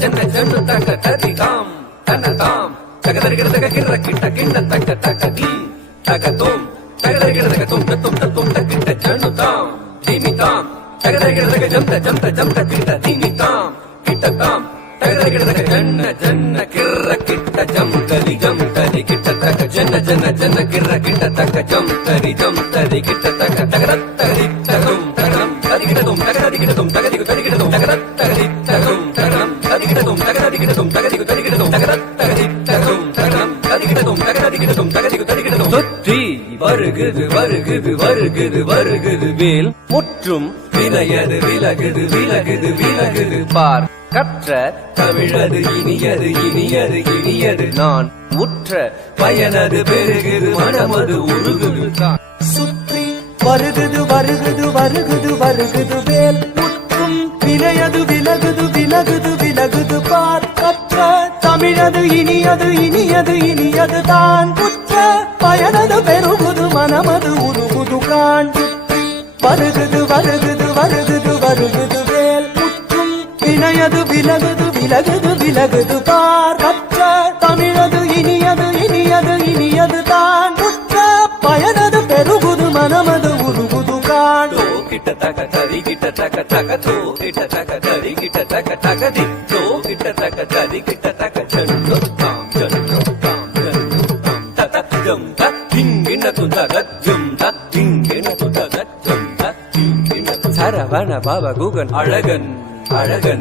ಚೆನ್ನ ಜನ್ನು ತಕ ತದಿ ತಾಂ ತನ ತಾಂ ತಗದರಿಗಿಡದಗ ಕಿರ್ರ ಕಿಟ್ಟ ಕಿಂಡ ತಕ ತಕ ದೀ ತಕ ತುಂ ತಗದರಿಗಿಡದಗ ತುಂ ತುಂ ತುಂ ಕಿಟ್ಟ ಜನ್ನು ತಾಂ ದಿಮಿ ತಾಂ ತಗದರಿಗಿಡದಗ ಜಂತ ಜಂತ ಜಂತ ಕಿಟ್ಟ ದಿಮಿ ತಾಂ ಕಿಟ್ಟ ತಾಂ ತಗದರಿಗಿಡದಗ ಜನ್ನ ಜನ್ನ ಕಿರ್ರ ಕಿಟ್ಟ ಜಂತರಿ ಜಂತರಿ ಕಿಟ್ಟ ತಕ ಜನ್ನ ಜನ್ನ ಜನ್ನ ಕಿರ್ರ ಕಿಟ್ಟ ತಕ ಜಂತರಿ ಜಂತರಿ ಕಿಟ್ಟ ತಕ ತಗದತ್ತರಿ ತಗಂ ತಗಂ ತದಿಗಿಡದುಂ ತಗದದಿಗಿಡದುಂ ತಗದಿಗು ತದಿಗಿಡದುಂ ತಗದತ್ತರಿ ತಗಂ ತಗಂ ತದಿಗಿಡದುಂ ತಗದದಿಗಿಡದುಂ ತಗದಿಗು ತದಿಗಿಡದುಂ ತಗದತ್ತರಿ ತಗಂ ತಗಂ ತದಿಗಿಡದುಂ ತಗದದಿಗಿಡದುಂ தகதிகு ததிகிடதும் தொற்றி வருகுது வருகுது வருகுது வருகுது வேல் முற்றும் விலையது விலகுது விலகுது விலகுது பார் கற்ற தமிழது இனியது இனியது இனியது நான் உற்ற பயனது பெருகுது மனமது உருகுது சுற்றி வருகுது வருகுது வருகுது வருகுது வேல் முற்றும் விலையது விலகுது விலகுது விலகுது பார் கற்ற தமிழது இனியது இனியது இனியது தான் உற்ற பயனது பெருகுது மனமது உருகுது காண் வருகுது வருகுது வருகுது வருகுது வேல் முற்றும் விலையது விலகுது விலகுது விலகுது பார் கற்ற தமிழது இனியது இனியது இனியது தான் உற்ற பயனது பெருகுது மனமது உருகுது காண் கிட்ட தக தரி கிட்ட தக தக தோ கிட்ட தக தரி கிட்ட தக தக தி தோ கிட்ட தக தரி கிட்ட தக ஜன்னு தாம் ஜன்னு தாம் ஜன்னு தாம் தத ஜம் த திங்கின துதக ஜம் த திங்கின துதக ஜம் த திங்கின சரவண பவ குகன் அழகன் அழகன்